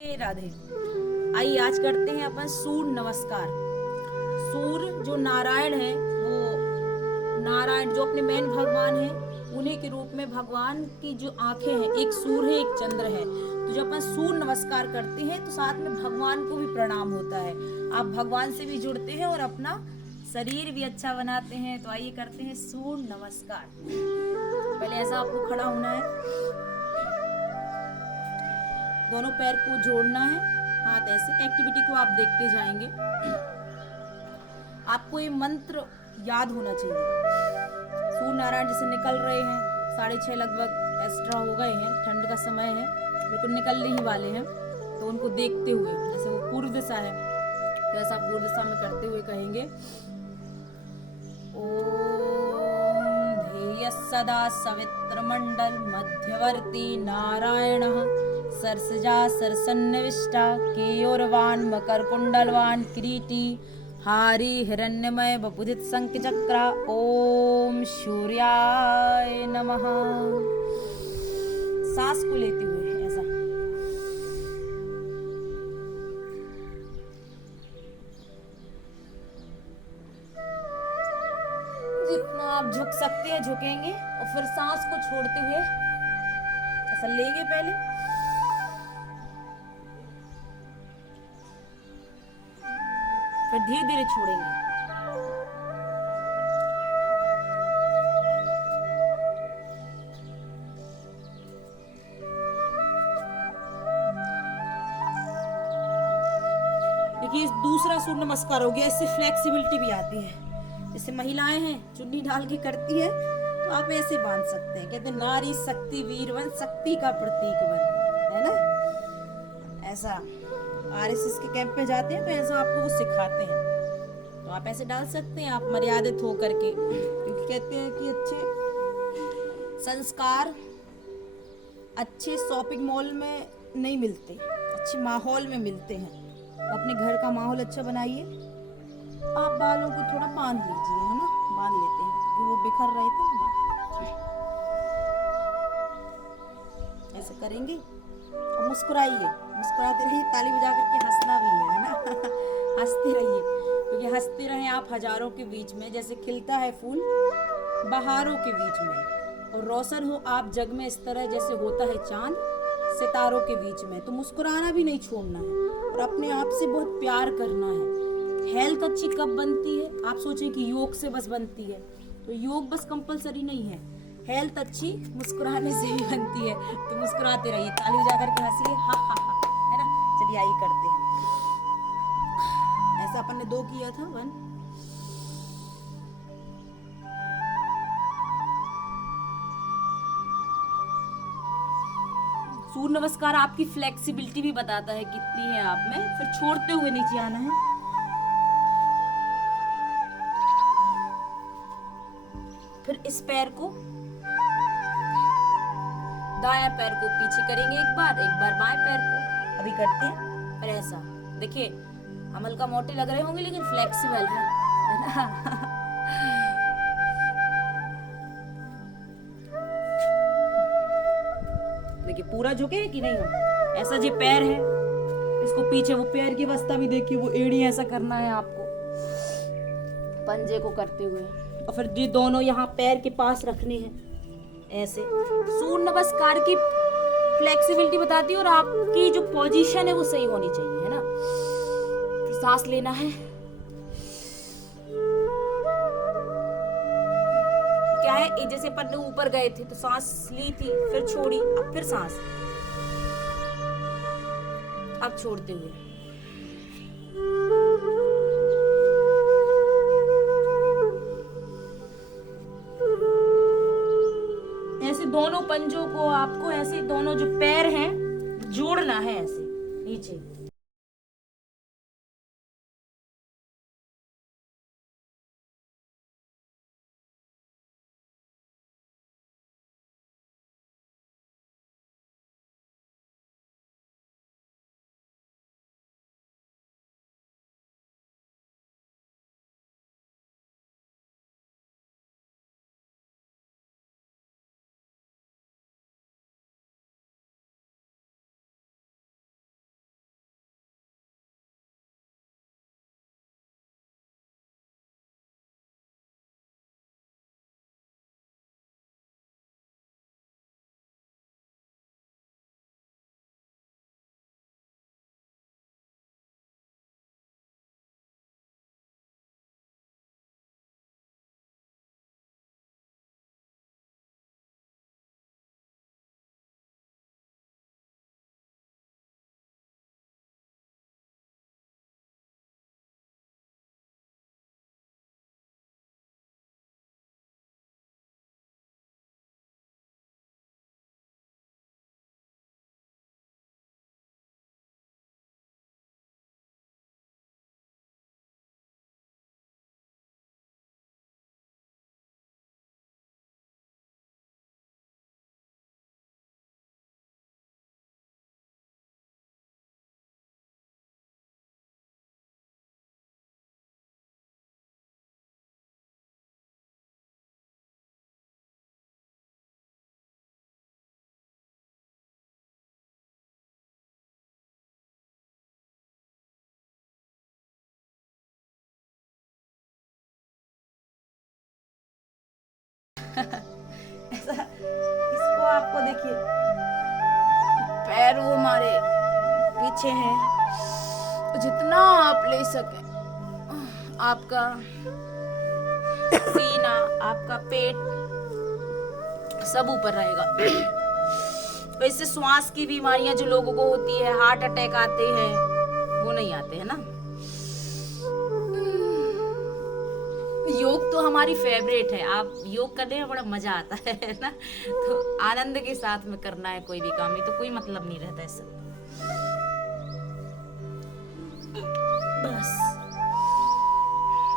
राधे। आइए आज करते हैं अपन सूर्य नमस्कार। सूर्य जो नारायण है, वो नारायण जो अपने मेन भगवान है, उन्हीं के रूप में भगवान की जो आंखें हैं, एक सूर्य है एक चंद्र है। तो जब अपन सूर्य नमस्कार करते हैं तो साथ में भगवान को भी प्रणाम होता है। आप भगवान से भी जुड़ते हैं और अपना शरीर भी अच्छा बनाते हैं। तो आइए करते हैं सूर्य नमस्कार। पहले ऐसा आपको खड़ा होना है, दोनों पैर को जोड़ना है, हाथ ऐसे। एक्टिविटी को आप देखते जाएंगे। आपको ये मंत्र याद होना चाहिए। सूर्य नारायण जैसे निकल रहे हैं, 6:30 लगभग एक्स्ट्रा हो गए हैं, ठंड का समय है, बिल्कुल निकलने ही वाले हैं। तो उनको देखते हुए, जैसे वो पूर्व दिशा है तो ऐसा पूर्व दिशा में करते हुए कहेंगे, ओम ध्येय सदा सवित्रमंडल मध्यवर्ती नारायणः सरसजा सरसन्निविष्टा केयोरवान मकरकुंडलवान किरीटी हारी हिरण्यमय बपुदित शंखचक्रा। ओम सूर्याय नमः। सांस को लेते हुए ऐसा। जितना आप झुक सकते हैं झुकेंगे और फिर सांस को छोड़ते हुए ऐसा लेंगे पहले, फिर धीरे धीरे छोड़ेंगे। देखिए दूसरा सूर्य नमस्कार हो गया, इससे फ्लेक्सिबिलिटी भी आती है। जैसे महिलाएं हैं चुन्नी डाल के करती है तो आप ऐसे बांध सकते हैं। कहते हैं नारी शक्ति वीरवन, शक्ति का प्रतीक बन, है ना। ऐसा आरएसएस के कैंप में जाते हैं तो ऐसा आपको वो सिखाते हैं। तो आप ऐसे डाल सकते हैं, आप मर्यादित हो करके, क्योंकि कहते हैं कि अच्छे संस्कार अच्छे शॉपिंग मॉल में नहीं मिलते, अच्छे माहौल में मिलते हैं। तो अपने घर का माहौल अच्छा बनाइए। आप बालों को थोड़ा बांध लीजिए, है ना, बांध लेते हैं क्योंकि वो बिखर रहे थे ना बाल। ऐसे करेंगे और मुस्कुराइए, मुस्कुराते रहिए, ताली बजा करके हंसना भी है ना। हंसते रहिए, क्योंकि हंसते रहें आप हजारों के बीच में, जैसे खिलता है फूल बहारों के बीच में, और रोशन हो आप जग में इस तरह जैसे होता है चांद सितारों के बीच में। तो मुस्कुराना भी नहीं छोड़ना है और अपने आप से बहुत प्यार करना है। हेल्थ अच्छी कब बनती है? आप सोचें कि योग से बस बनती है, तो योग बस कंपलसरी नहीं है। हेल्थ अच्छी मुस्कुराने से ही बनती है। तो मुस्कुराते रहिए, ताली बजा करके हंसिए, हा हा हा, है ना। चलिए आइए करते हैं। ऐसा अपन ने 2 किया था, 1। सूर्य नमस्कार आपकी फ्लेक्सिबिलिटी भी बताता है कितनी है आप में। फिर छोड़ते हुए नीचे आना है। फिर इस पैर को, दाया पैर को पीछे करेंगे एक बार बाएं पैर को। अभी करते हैं। फिर ऐसा देखिए, हम हल्का मोटे लग रहे होंगे लेकिन फ्लेक्सिबल है ना। देखिए पूरा झुके कि नहीं हम। ऐसा जो पैर है इसको पीछे, वो पैर की अवस्था भी देखिए, वो एड़ी ऐसा करना है आपको पंजे को करते हुए। और फिर ये दोनों यहाँ पैर के पास रखने हैं ऐसे। सूर्य नमस्कार की फ्लेक्सिबिलिटी बताती है और आपकी जो पोजीशन है वो सही होनी चाहिए, है ना। फिर सांस लेना है। क्या है, जैसे अपन ऊपर गए थे तो सांस ली थी, फिर छोड़ी, अब फिर सांस, अब छोड़ते हुए। ऐसे दोनों पंजों को आपको, ऐसे दोनों जो पैर हैं जोड़ना है ऐसे नीचे। ऐसा इसको आपको देखिए, पैर वो हमारे पीछे हैं, जितना आप ले सके। आपका सीना, आपका पेट सब ऊपर रहेगा। तो इससे श्वास की बीमारियां जो लोगों को होती है, हार्ट अटैक आते हैं, वो नहीं आते हैं ना। योग तो हमारी फेवरेट है। आप योग करने में बड़ा मजा आता है ना, तो आनंद के साथ में करना है कोई भी काम, ही तो कोई मतलब नहीं रहता इससे। बस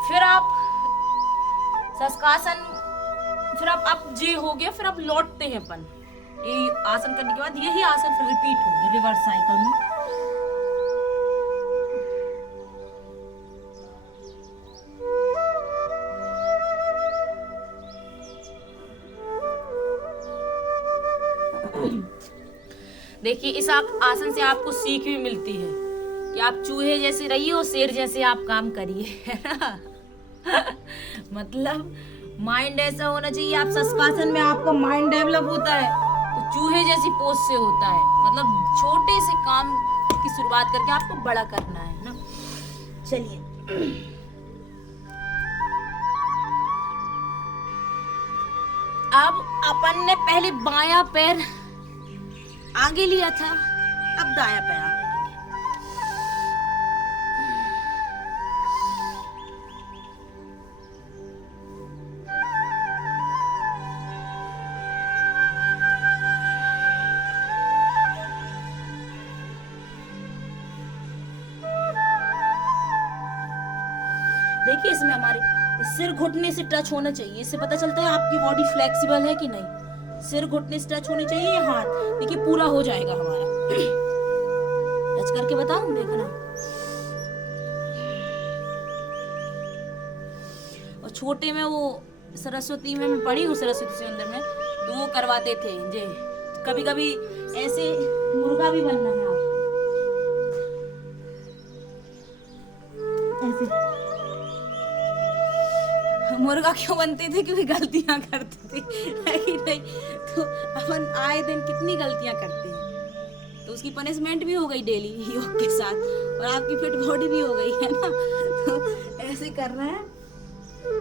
फिर आप शस्त्रासन, फिर आप जे हो गया, फिर आप लौटते हैं अपन। ये आसन करने के बाद यही आसन फिर रिपीट होगा रिवर्स साइकिल में। देखिए, इस आसन से आपको सीख भी मिलती है कि आप चूहे जैसे रहिए और शेर जैसे आप काम करिए, है ना। मतलब माइंड ऐसा होना चाहिए। आप शस्त्रासन में आपका माइंड डेवलप होता है तो चूहे जैसी पोज से होता है। मतलब छोटे से काम की शुरुआत करके आपको बड़ा करना है ना। चलिए, अब अपन ने पहले बायां पैर आगे लिया था, अब दायां पैर आगे। देखिए, इसमें हमारे सिर घुटने से टच होना चाहिए। इससे पता चलता है आपकी बॉडी फ्लेक्सिबल है कि नहीं। सिर घुटने से टच होनी चाहिए। हाथ देखिए पूरा हो जाएगा हमारा। टच करके बताऊं, देखना। और छोटे में वो सरस्वती में मैं पढ़ी हूँ, सरस्वती से अंदर में, तो वो करवाते थे जे कभी कभी ऐसे मुर्गा भी बनना है आप ऐसे। मुर्गा क्यों बनते थे? क्योंकि गलतियां करते थे, है कि नहीं। तो अपन आए दिन कितनी गलतियां करते हैं, तो उसकी पनिशमेंट भी हो गई डेली योग के साथ, और आपकी फिट बॉडी भी हो गई है ना। तो ऐसे करना है।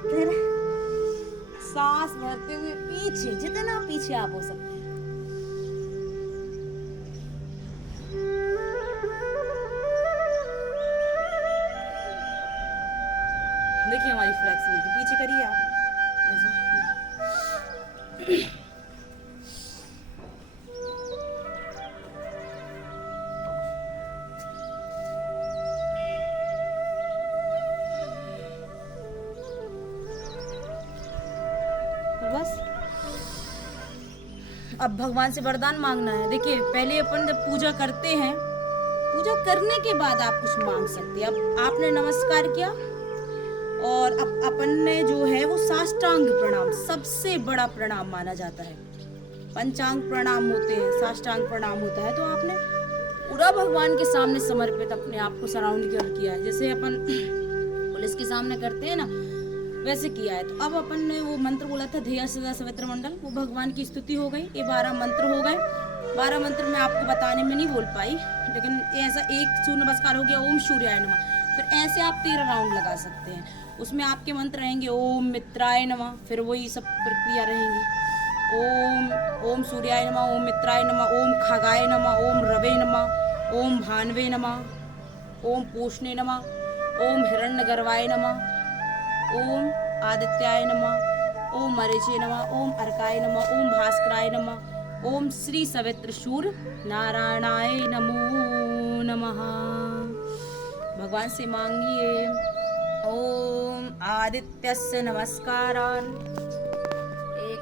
फिर सांस भरते हुए पीछे, जितना पीछे आप हो सकते हैं। देखिए हमारी फ्लेक्सिबिलिटी, पीछे करिए आप बस। अब भगवान से वरदान मांगना है। देखिए, पहले अपन जब पूजा करते हैं, पूजा करने के बाद आप कुछ मांग सकते हैं। अब आपने नमस्कार किया और अब अपन ने जो है वो साष्टांग प्रणाम, सबसे बड़ा प्रणाम माना जाता है। पंचांग प्रणाम होते हैं, साष्टांग प्रणाम होता है। तो आपने पूरा भगवान के सामने समर्पित अपने आप को सराउंड किया है, जैसे अपन पुलिस के सामने करते हैं ना, वैसे किया है। तो अब अपन ने वो मंत्र बोला था, ध्येय सदा सवित्र मंडल, वो भगवान की स्तुति हो गई। ये 12 मंत्र हो गए। 12 मंत्र मैं आपको बताने में नहीं बोल पाई, लेकिन ऐसा एक सूर्य नमस्कार हो गया, ओम सूर्याय नमः। फिर ऐसे आप 13 राउंड लगा सकते हैं। उसमें आपके मंत्र रहेंगे ओम मित्राय नमः, फिर वही सब प्रक्रिया रहेंगी। ओम सूर्याय नमः, ओम मित्राय नमः, ओम खगाय नमः, ओम रवे नमः, ओम भानवे नमः, ओम पूष्णे नमः, ओम हिरण्यगर्भाय नमः, ओम आदित्याय नमः, ओम मरीचे नमः, ओम अर्काय नमः, ओम भास्कराय नमः, ओम श्री सवित्र शूर नारायणाय नमो नमः। भगवान से मांगिए। ओम आदित्यस्य नमस्कारान्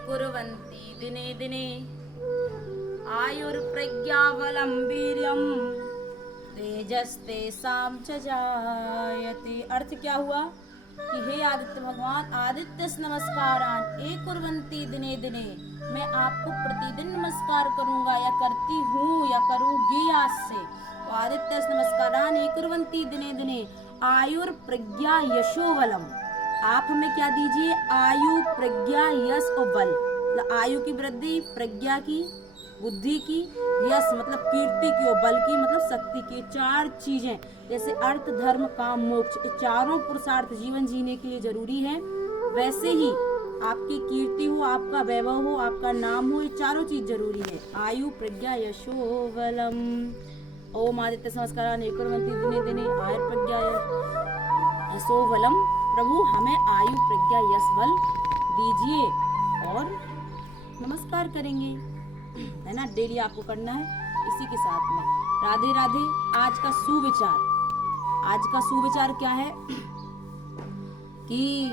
कुर्वन्ति दिने दिने आयुर्प्रज्ञाबलं वीर्यं तेजस्तेषां च जायते। अर्थ क्या हुआ कि हे आदित्य भगवान, आदित्य नमस्कारान् ये कुर्वन्ति दिने दिने, मैं आपको प्रतिदिन नमस्कार करूंगा या करती हूँ या करूंगी आज से। तो आदित्य नमस्कारान् ये कुर्वन्ति दिने दिने आयुर प्रज्ञा यशो बलम। आप हमें क्या दीजिए? आयु, प्रज्ञा, यश और बल। मतलब आयु की वृद्धि, प्रज्ञा की, बुद्धि की, यश मतलब कीर्ति की और बल की मतलब शक्ति की। 4 चीजें जैसे अर्थ, धर्म, काम, मोक्ष, ये चारों पुरुषार्थ जीवन जीने के लिए जरूरी है। वैसे ही आपकी कीर्ति हो, आपका वैभव हो, आपका नाम हो, ये चारों चीज जरूरी है। आयु, प्रज्ञा, यशो बलम। ओम आदित्य संस्कारा नेकुर्वन्ति दिने दिने आयुर्प्रज्ञा यशो बलम। प्रभु हमें आयु, प्रज्ञा, यश, बल दीजिए और नमस्कार करेंगे, है ना। डेली आपको करना है इसी के साथ में। राधे राधे। आज का सुविचार क्या है कि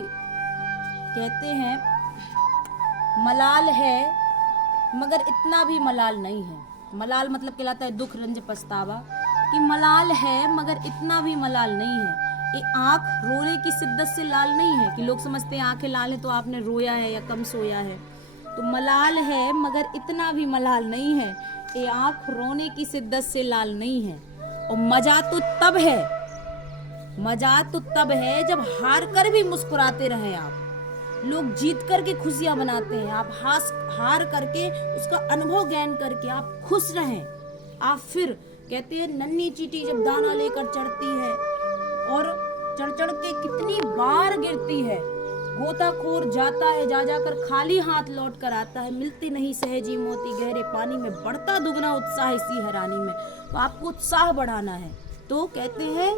कहते हैं मलाल है मगर इतना भी मलाल नहीं है। मलाल मतलब कहलाता है दुख, रंज, पछतावा, कि मलाल है मगर इतना भी मलाल नहीं है। ये आंख रोने की शिद्दत से लाल नहीं है कि लोग समझते हैं आंखें लाल है तो आपने रोया है या कम सोया है। तो मलाल है मगर इतना भी मलाल नहीं है। ये आंख रोने की शिद्दत से लाल नहीं है। और मजा तो तब है जब हार कर भी मुस्कुराते रहे आप। लोग जीत करके खुशियां बनाते हैं, आप हार करके उसका अनुभव ज्ञान करके आप खुश रहें। आप फिर कहते हैं नन्ही चींटी जब दाना लेकर चढ़ती है और चढ़ के कितनी बार गिरती है, गोताखोर जाता है, जा जाकर खाली हाथ लौट कर आता है, मिलती नहीं सहजी मोती गहरे पानी में, बढ़ता दुगना उत्साह इसी हैरानी में। तो आपको उत्साह बढ़ाना है। तो कहते हैं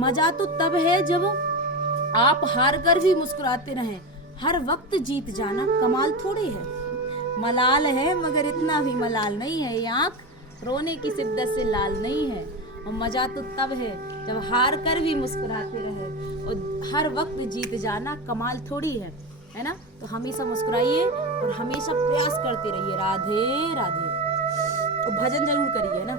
मजा तो तब है जब आप हार कर भी मुस्कुराते रहें। हर वक्त जीत जाना कमाल थोड़ी है। मलाल है मगर इतना भी मलाल नहीं है। ये आंख रोने की शिद्दत से लाल नहीं है। और मजा तो तब है जब हार कर भी मुस्कुराते रहे। और हर वक्त जीत जाना कमाल थोड़ी है ना। तो हमेशा मुस्कुराइए और हमेशा प्रयास करते रहिए। राधे राधे। और भजन जरूर करिए ना।